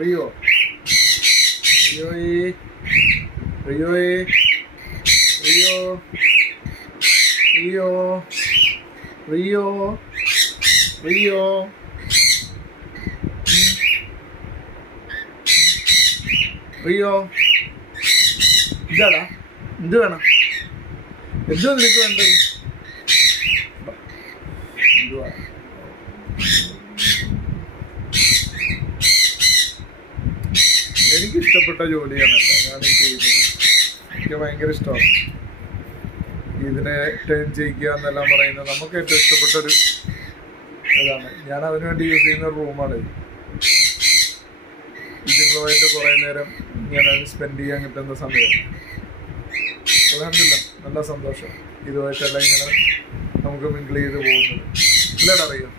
Rio റിയോയെ റിയോയെ Rio Rio Rio Rio Rio ഇതാടാ എന്ത് വേണം? എന്തോ നിനക്ക് വേണ്ടത്? എന്തുവാ? എനിക്കിഷ്ടപ്പെട്ട ജോലിയാണ് ഞാൻ ഈ ചെയ്യുന്നത്. എനിക്ക് ഭയങ്കര ഇഷ്ടമാണ് ഇതിനെ ടേൺ ചെയ്യിക്കുക എന്നെല്ലാം പറയുന്നത്. നമുക്ക് ഏറ്റവും ഇഷ്ടപ്പെട്ടൊരു ഇതാണ്. ഞാൻ അതിനു വേണ്ടി യൂസ് ചെയ്യുന്ന റൂമാണ്. ഇതുങ്ങളുമായിട്ട് കുറേ നേരം ഞാൻ സ്പെൻഡ് ചെയ്യാൻ കിട്ടുന്ന സമയം അൽഹംദുലില്ലാഹ് നല്ല സന്തോഷം. ഇതുമായിട്ടെല്ലാം ഇങ്ങനെ നമുക്ക് മിങ്കിൾ ചെയ്ത് പോകുന്നത്. ഇല്ലടാ അറിയാം.